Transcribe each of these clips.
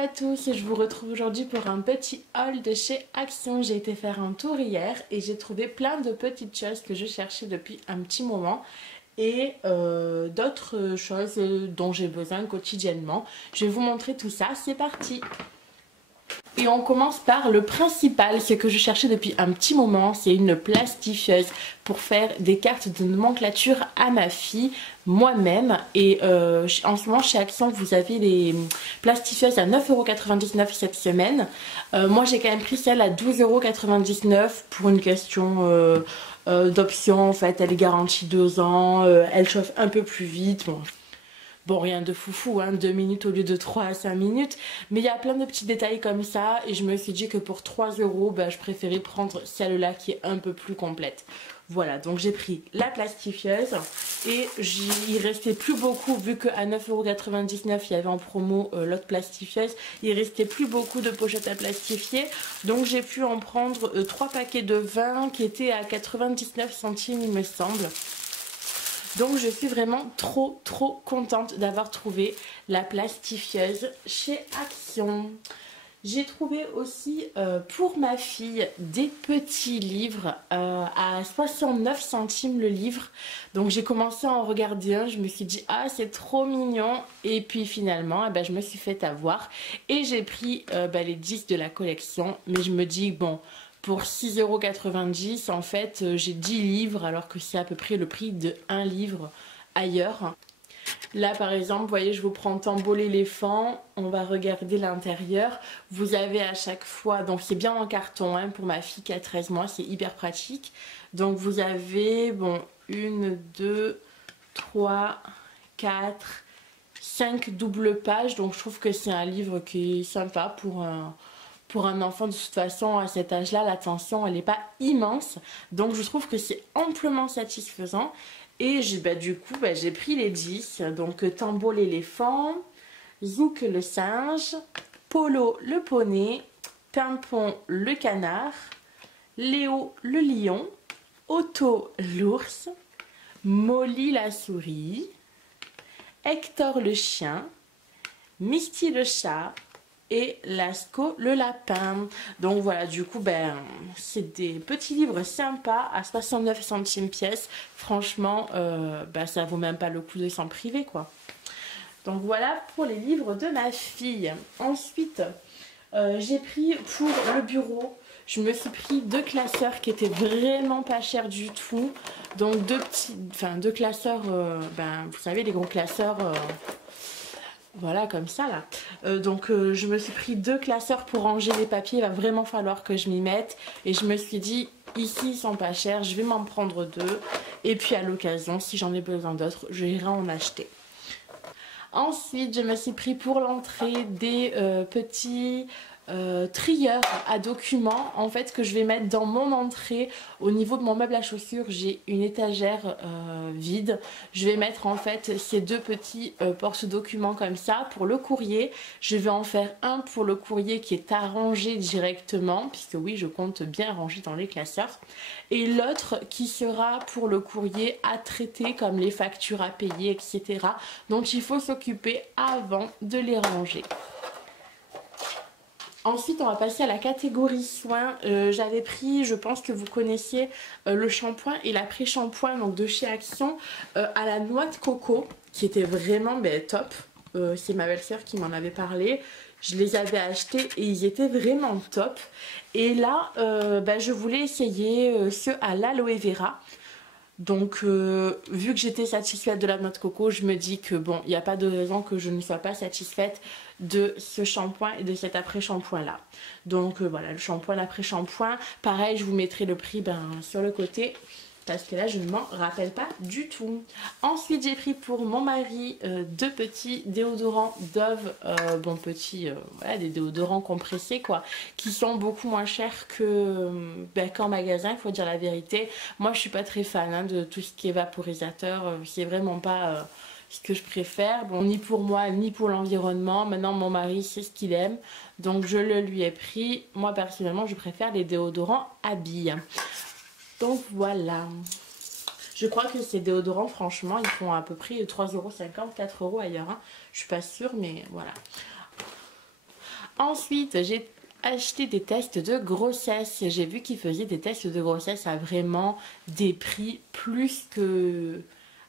à tous, je vous retrouve aujourd'hui pour un petit haul de chez Action. J'ai été faire un tour hier et j'ai trouvé plein de petites choses que je cherchais depuis un petit moment et d'autres choses dont j'ai besoin quotidiennement. Je vais vous montrer tout ça, c'est parti! Et on commence par le principal, ce que je cherchais depuis un petit moment, c'est une plastifieuse pour faire des cartes de nomenclature à ma fille, moi-même. Et en ce moment chez Action, vous avez les plastifieuses à 9,99 € cette semaine. Moi j'ai quand même pris celle à 12,99 € pour une question d'option. En fait, elle est garantie 2 ans, elle chauffe un peu plus vite. Bon, rien de foufou, hein, 2 minutes au lieu de 3 à 5 minutes. Mais il y a plein de petits détails comme ça. Et je me suis dit que pour 3 €, je préférais prendre celle-là qui est un peu plus complète. Voilà, donc j'ai pris la plastifieuse. Et il restait plus beaucoup, vu qu'à 9,99 € il y avait en promo l'autre plastifieuse. Il restait plus beaucoup de pochettes à plastifier. Donc j'ai pu en prendre 3 paquets de 20 qui étaient à 99 centimes, il me semble. Donc je suis vraiment trop contente d'avoir trouvé la plastifieuse chez Action. J'ai trouvé aussi pour ma fille des petits livres à 69 centimes le livre. Donc j'ai commencé à en regarder un, je me suis dit ah c'est trop mignon. Et puis finalement je me suis fait avoir et j'ai pris les 10 de la collection. Mais je me dis bon, pour 6,90 € en fait j'ai 10 livres alors que c'est à peu près le prix de un livre ailleurs. Là par exemple, vous voyez, je vous prends Tambo l'éléphant, on va regarder l'intérieur. Vous avez à chaque fois, donc c'est bien en carton hein, pour ma fille qui a 13 mois, c'est hyper pratique. Donc vous avez, bon, 1, 2, 3, 4, 5 doubles pages. Donc je trouve que c'est un livre qui est sympa pour un enfant. De toute façon à cet âge là l'attention elle n'est pas immense, donc je trouve que c'est amplement satisfaisant. Et du coup j'ai pris les 10, donc Tambo l'éléphant, Zouk le singe, Polo le poney, Pimpon le canard, Léo le lion, Otto l'ours, Molly la souris, Hector le chien, Misty le chat et Lasco le lapin. Donc voilà, du coup c'est des petits livres sympas à 69 centimes pièce. Franchement ça vaut même pas le coup de s'en priver quoi. Donc voilà pour les livres de ma fille. Ensuite j'ai pris pour le bureau, je me suis pris 2 classeurs qui étaient vraiment pas chers du tout. Donc deux classeurs, vous savez les gros classeurs voilà comme ça là. Je me suis pris 2 classeurs pour ranger les papiers. Il va vraiment falloir que je m'y mette. Et je me suis dit, ici ils sont pas chers, je vais m'en prendre 2. Et puis à l'occasion, si j'en ai besoin d'autres, je irai en acheter. Ensuite, je me suis pris pour l'entrée des petits trieur à documents en fait que je vais mettre dans mon entrée. Au niveau de mon meuble à chaussures, j'ai une étagère vide. Je vais mettre en fait ces 2 petits porte-documents comme ça pour le courrier. Je vais en faire un pour le courrier qui est à ranger directement, puisque oui je compte bien ranger dans les classeurs, et l'autre qui sera pour le courrier à traiter comme les factures à payer, etc. Donc il faut s'occuper avant de les ranger. Ensuite on va passer à la catégorie soins. J'avais pris, je pense que vous connaissiez le shampoing et l'après-shampoing donc de chez Action à la noix de coco qui était vraiment top. C'est ma belle-sœur qui m'en avait parlé. Je les avais achetés et ils étaient vraiment top. Et là je voulais essayer ceux à l'aloe vera. Donc vu que j'étais satisfaite de la noix de coco, je me dis que bon, il n'y a pas de raison que je ne sois pas satisfaite de ce shampoing et de cet après-shampoing là. Donc voilà, le shampoing, l'après-shampoing, pareil je vous mettrai le prix sur le côté, parce que là je ne m'en rappelle pas du tout. Ensuite j'ai pris pour mon mari 2 petits déodorants Dove, voilà, des déodorants compressés quoi, qui sont beaucoup moins chers que qu'en magasin, il faut dire la vérité. Moi je suis pas très fan hein, de tout ce qui est vaporisateur, c'est vraiment pas ce que je préfère, bon, ni pour moi ni pour l'environnement. Maintenant mon mari c'est ce qu'il aime, donc je le lui ai pris. Moi personnellement je préfère les déodorants à billes. Donc voilà, je crois que ces déodorants franchement ils font à peu près 3,50 €, 4 € ailleurs hein. Je suis pas sûre mais voilà. Ensuite, j'ai acheté des tests de grossesse. J'ai vu qu'ils faisaient des tests de grossesse à vraiment des prix plus que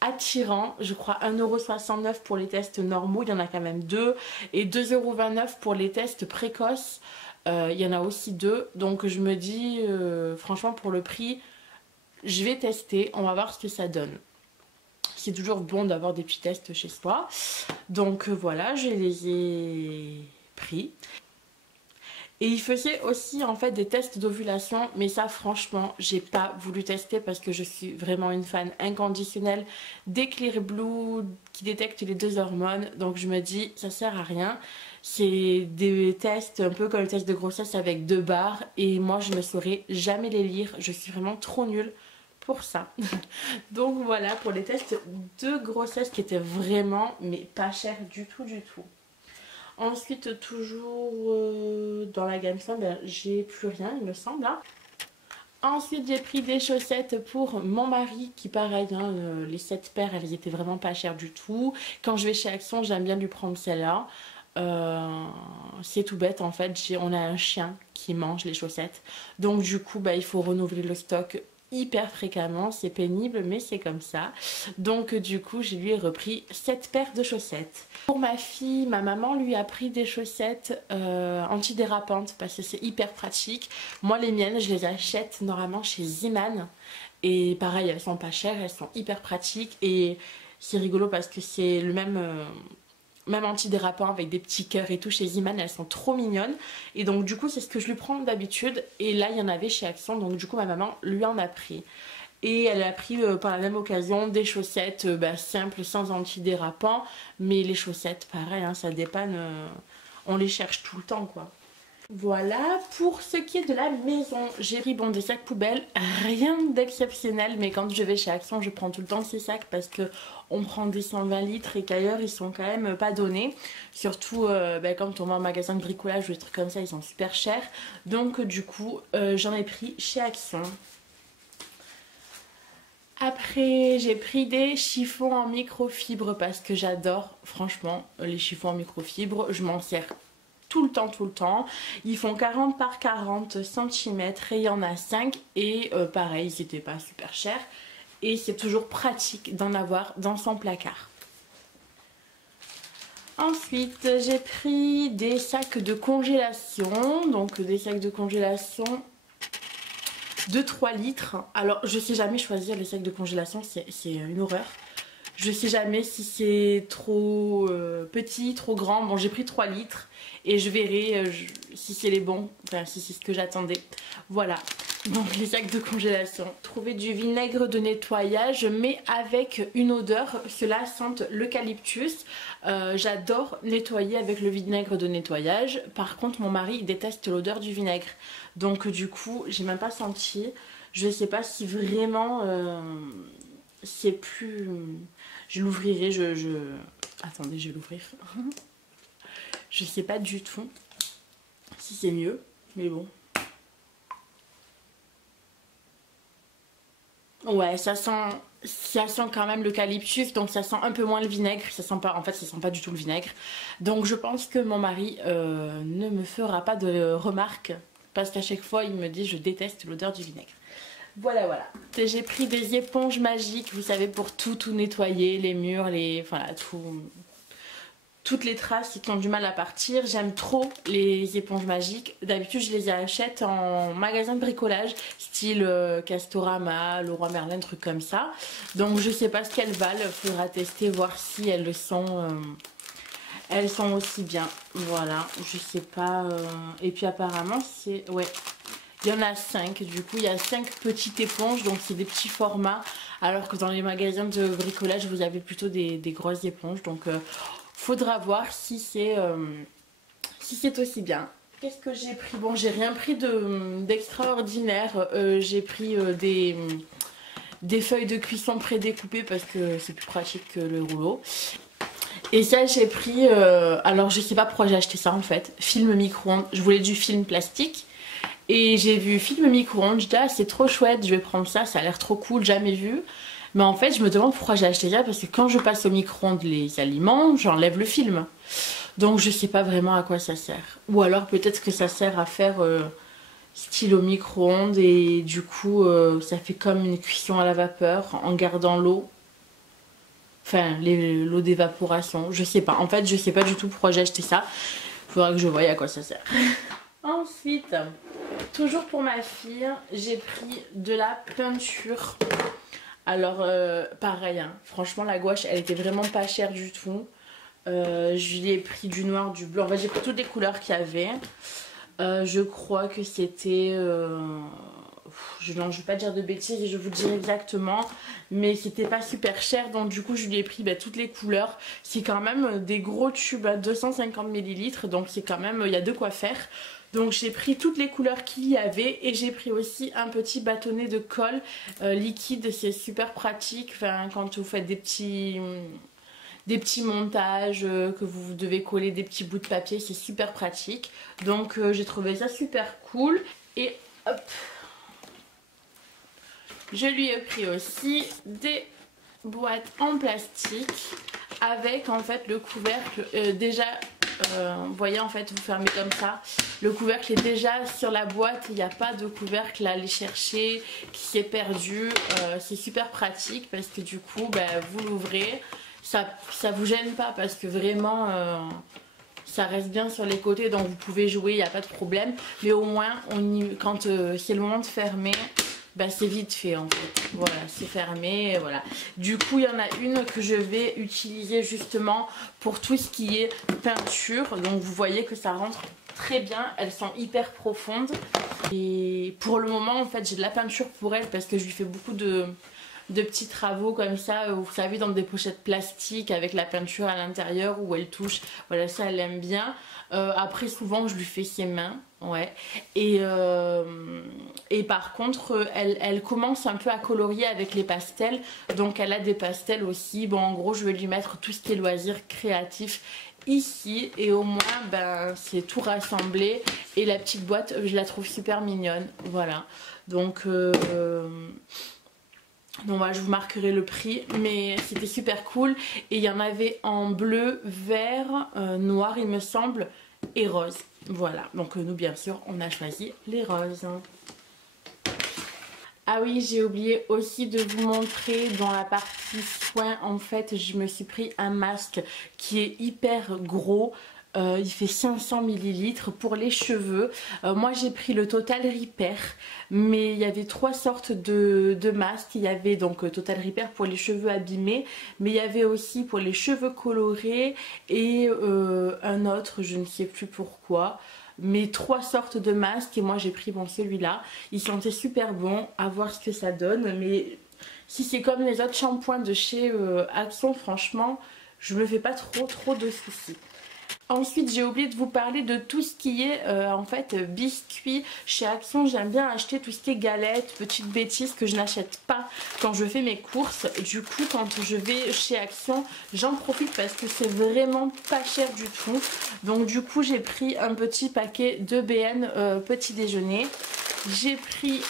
attirants. Je crois 1,69 € pour les tests normaux, il y en a quand même deux. Et 2,29 € pour les tests précoces. Il y en a aussi deux. Donc je me dis, franchement, pour le prix, je vais tester. On va voir ce que ça donne. C'est toujours bon d'avoir des petits tests chez soi. Donc voilà, je les ai pris. Et il faisait aussi en fait des tests d'ovulation, mais ça franchement j'ai pas voulu tester parce que je suis vraiment une fan inconditionnelle des Clear Blue qui détectent les deux hormones. Donc je me dis ça sert à rien. C'est des tests un peu comme le test de grossesse avec 2 barres et moi je ne saurais jamais les lire. Je suis vraiment trop nulle pour ça. Donc voilà pour les tests de grossesse qui étaient vraiment mais pas chers du tout du tout. Ensuite, toujours dans la gamme simple, j'ai plus rien, il me semble. Hein. Ensuite, j'ai pris des chaussettes pour mon mari, qui pareil, hein, les 7 paires, elles étaient vraiment pas chères du tout. Quand je vais chez Action, j'aime bien lui prendre celle-là. C'est tout bête en fait, on a un chien qui mange les chaussettes. Donc du coup, il faut renouveler le stock hyper fréquemment, c'est pénible mais c'est comme ça. Donc du coup je lui ai repris 7 paires de chaussettes. Pour ma fille, ma maman lui a pris des chaussettes antidérapantes parce que c'est hyper pratique. Moi les miennes je les achète normalement chez Zeeman et pareil elles sont pas chères, elles sont hyper pratiques et c'est rigolo parce que c'est le même antidérapant avec des petits cœurs et tout chez Zeeman, elles sont trop mignonnes et donc du coup c'est ce que je lui prends d'habitude et là il y en avait chez Action donc du coup ma maman lui en a pris et elle a pris par la même occasion des chaussettes simples sans antidérapant mais les chaussettes pareil hein, ça dépanne, on les cherche tout le temps quoi. Voilà pour ce qui est de la maison. J'ai pris des sacs poubelles, rien d'exceptionnel, mais quand je vais chez Action, je prends tout le temps ces sacs parce que on prend des 120 litres et qu'ailleurs ils sont quand même pas donnés. Surtout quand on va en magasin de bricolage ou des trucs comme ça, ils sont super chers. Donc du coup, j'en ai pris chez Action. Après, j'ai pris des chiffons en microfibre parce que j'adore, franchement, les chiffons en microfibre. Je m'en sers tout le temps. Ils font 40 par 40 cm et il y en a 5 et pareil, ils n'étaient pas super chers et c'est toujours pratique d'en avoir dans son placard. Ensuite, j'ai pris des sacs de congélation, donc des sacs de congélation de 3 litres. Alors, je sais jamais choisir les sacs de congélation, c'est une horreur. Je sais jamais si c'est trop petit, trop grand. Bon, j'ai pris 3 litres et je verrai si c'est les bons, enfin si c'est ce que j'attendais. Voilà, donc les sacs de congélation. Trouver du vinaigre de nettoyage mais avec une odeur, cela sent l'eucalyptus. J'adore nettoyer avec le vinaigre de nettoyage. Par contre, mon mari il déteste l'odeur du vinaigre. Donc du coup, j'ai même pas senti. Je sais pas si vraiment c'est plus... Je l'ouvrirai, Attendez, je vais l'ouvrir. Je sais pas du tout si c'est mieux, mais bon. Ouais, ça sent quand même l'eucalyptus, donc ça sent un peu moins le vinaigre. Ça sent pas, en fait, ça sent pas du tout le vinaigre. Donc je pense que mon mari ne me fera pas de remarques parce qu'à chaque fois il me dit je déteste l'odeur du vinaigre. Voilà. J'ai pris des éponges magiques, vous savez, pour tout nettoyer, les murs, voilà, toutes les traces qui ont du mal à partir. J'aime trop les éponges magiques. D'habitude, je les achète en magasin de bricolage, style Castorama, Leroy Merlin, trucs comme ça. Donc, je sais pas ce qu'elles valent. Il faudra tester, voir si elles le sont. Elles sont aussi bien. Voilà, je sais pas. Et puis, apparemment, c'est... Ouais. Il y en a 5, du coup il y a 5 petites éponges, donc c'est des petits formats, alors que dans les magasins de bricolage vous avez plutôt des grosses éponges, donc faudra voir si c'est aussi bien. Qu'est-ce que j'ai pris? Bon, j'ai rien pris d'extraordinaire, j'ai pris des feuilles de cuisson prédécoupées parce que c'est plus pratique que le rouleau. Et ça j'ai pris, alors je sais pas pourquoi j'ai acheté ça en fait, film micro-ondes, je voulais du film plastique. Et j'ai vu film micro-ondes, je dis ah c'est trop chouette, je vais prendre ça, ça a l'air trop cool, jamais vu. Mais en fait je me demande pourquoi j'ai acheté ça, parce que quand je passe au micro-ondes les aliments, j'enlève le film. Donc je sais pas vraiment à quoi ça sert. Ou alors peut-être que ça sert à faire style au micro-ondes et du coup ça fait comme une cuisson à la vapeur en gardant l'eau. Enfin l'eau d'évaporation. Je sais pas. En fait je sais pas du tout pourquoi j'ai acheté ça. Faudra que je voie à quoi ça sert. Ensuite, toujours pour ma fille, j'ai pris de la peinture. Alors pareil, hein, franchement la gouache elle était vraiment pas chère du tout. Je lui ai pris du noir, du blanc, enfin, j'ai pris toutes les couleurs qu'il y avait. Je crois que c'était... non, je vais pas dire de bêtises et je vous le dirai exactement. Mais c'était pas super cher, donc du coup je lui ai pris toutes les couleurs. C'est quand même des gros tubes à 250 ml, donc c'est quand même, il y a de quoi faire. Donc j'ai pris toutes les couleurs qu'il y avait et j'ai pris aussi un petit bâtonnet de colle liquide. C'est super pratique, enfin, quand vous faites des petits montages, que vous devez coller des petits bouts de papier, c'est super pratique. Donc j'ai trouvé ça super cool. Et hop, je lui ai pris aussi des boîtes en plastique avec en fait le couvercle déjà... vous voyez, en fait vous fermez comme ça, le couvercle est déjà sur la boîte, il n'y a pas de couvercle à aller chercher qui s'est perdu. C'est super pratique parce que du coup vous l'ouvrez, ça vous gêne pas parce que vraiment ça reste bien sur les côtés, donc vous pouvez jouer, il n'y a pas de problème. Mais au moins quand c'est le moment de fermer, c'est vite fait en fait. Voilà, c'est fermé, voilà. Du coup, il y en a une que je vais utiliser justement pour tout ce qui est peinture. Donc vous voyez que ça rentre très bien, elles sont hyper profondes. Et pour le moment, en fait, j'ai de la peinture pour elle parce que je lui fais beaucoup de petits travaux comme ça, vous savez, dans des pochettes plastiques avec la peinture à l'intérieur où elle touche. Voilà, ça elle aime bien. Après souvent je lui fais ses mains, ouais. Et par contre elle commence un peu à colorier avec les pastels, donc elle a des pastels aussi. Bon, en gros je vais lui mettre tout ce qui est loisirs créatifs ici et au moins c'est tout rassemblé. Et la petite boîte je la trouve super mignonne, voilà. Donc voilà, je vous marquerai le prix, mais c'était super cool. Et il y en avait en bleu, vert, noir il me semble, et rose. Voilà, donc nous bien sûr on a choisi les roses. Ah oui, j'ai oublié aussi de vous montrer dans la partie soins, en fait je me suis pris un masque qui est hyper gros. Il fait 500 ml pour les cheveux. Moi j'ai pris le Total Repair, mais il y avait 3 sortes de masques. Il y avait donc Total Repair pour les cheveux abîmés, mais il y avait aussi pour les cheveux colorés et un autre, je ne sais plus pourquoi. Mais 3 sortes de masques et moi j'ai pris celui-là. Il sentait super bon, à voir ce que ça donne. Mais si c'est comme les autres shampoings de chez Action, franchement je me fais pas trop de soucis. Ensuite j'ai oublié de vous parler de tout ce qui est en fait biscuits. Chez Action j'aime bien acheter tout ce qui est galettes, petites bêtises que je n'achète pas quand je fais mes courses. Du coup quand je vais chez Action j'en profite parce que c'est vraiment pas cher du tout. Donc du coup j'ai pris un petit paquet de BN petit déjeuner. J'ai pris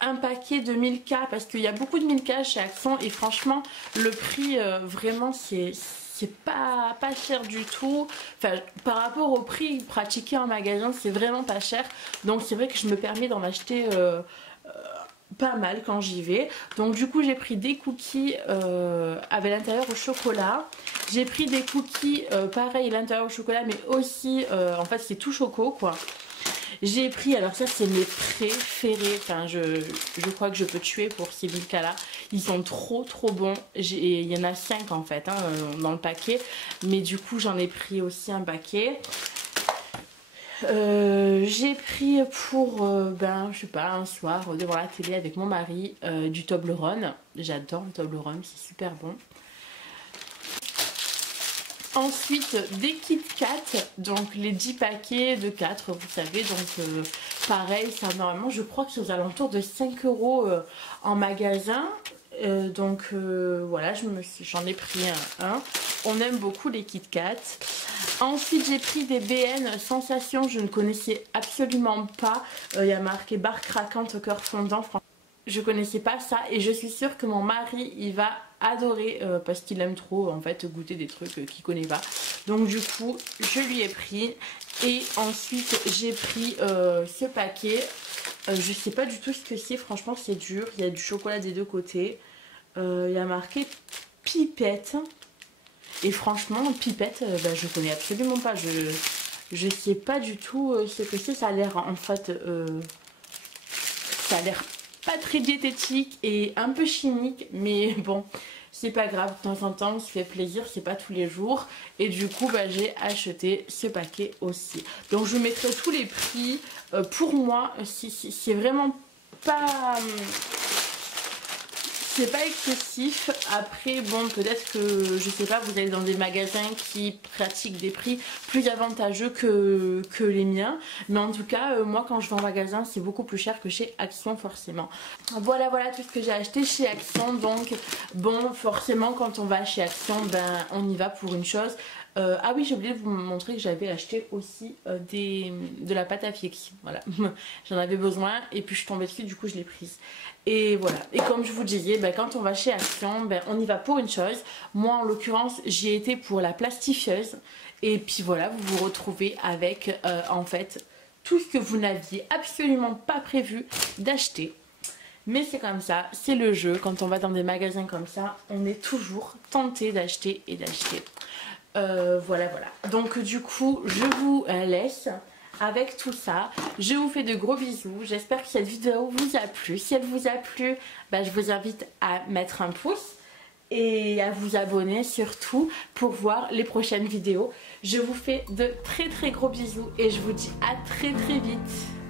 un paquet de Milka parce qu'il y a beaucoup de Milka chez Action et franchement le prix vraiment c'est pas cher du tout. Enfin, par rapport au prix pratiqué en magasin, c'est vraiment pas cher. Donc c'est vrai que je me permets d'en acheter pas mal quand j'y vais. Donc du coup j'ai pris des cookies avec l'intérieur au chocolat. J'ai pris des cookies pareil l'intérieur au chocolat mais aussi en fait c'est tout choco quoi. J'ai pris, alors ça c'est mes préférés, enfin je crois que je peux tuer pour ces Milka là. Ils sont trop bons, il y en a 5 en fait dans le paquet. Mais du coup j'en ai pris aussi un paquet. J'ai pris pour, je sais pas, un soir devant la télé avec mon mari du Toblerone. J'adore le Toblerone, c'est super bon. Ensuite des Kit Kat, donc les 10 paquets de 4 vous savez, donc pareil ça normalement je crois que c'est aux alentours de 5 € en magasin. Voilà, j'en ai pris un. On aime beaucoup les Kit Kat. Ensuite j'ai pris des BN Sensation, je ne connaissais absolument pas. Il y a marqué barre craquante au cœur fondant. je connaissais pas ça et je suis sûre que mon mari il va adorer parce qu'il aime trop en fait goûter des trucs qu'il connaît pas. Donc du coup je lui ai pris et ensuite j'ai pris ce paquet. Je sais pas du tout ce que c'est, franchement c'est dur, il y a du chocolat des deux côtés. Il y a marqué pipette et franchement pipette je connais absolument pas, je sais pas du tout ce que c'est. Ça a l'air en fait ça a l'air pas très diététique et un peu chimique, mais bon c'est pas grave, de temps en temps on se fait plaisir, c'est pas tous les jours. Et du coup j'ai acheté ce paquet aussi, donc je vous mettrai tous les prix. Pour moi c'est vraiment pas c'est pas excessif. Après bon peut-être que je sais pas, vous allez dans des magasins qui pratiquent des prix plus avantageux que les miens, mais en tout cas moi quand je vais en magasin c'est beaucoup plus cher que chez Action forcément. Voilà tout ce que j'ai acheté chez Action. Donc bon forcément quand on va chez Action on y va pour une chose. Ah oui, j'ai oublié de vous montrer que j'avais acheté aussi de la pâte à fixe. Voilà, j'en avais besoin et puis je suis tombée dessus, du coup je l'ai prise. Et voilà, et comme je vous disais, quand on va chez Action, on y va pour une chose. Moi en l'occurrence, j'y ai été pour la plastifieuse. Et puis voilà, vous vous retrouvez avec en fait tout ce que vous n'aviez absolument pas prévu d'acheter. Mais c'est comme ça, c'est le jeu. Quand on va dans des magasins comme ça, on est toujours tenté d'acheter et d'acheter. Voilà. Donc du coup, je vous laisse avec tout ça. Je vous fais de gros bisous. J'espère que cette vidéo vous a plu. Si elle vous a plu, je vous invite à mettre un pouce et à vous abonner surtout pour voir les prochaines vidéos. Je vous fais de très gros bisous et je vous dis à très vite.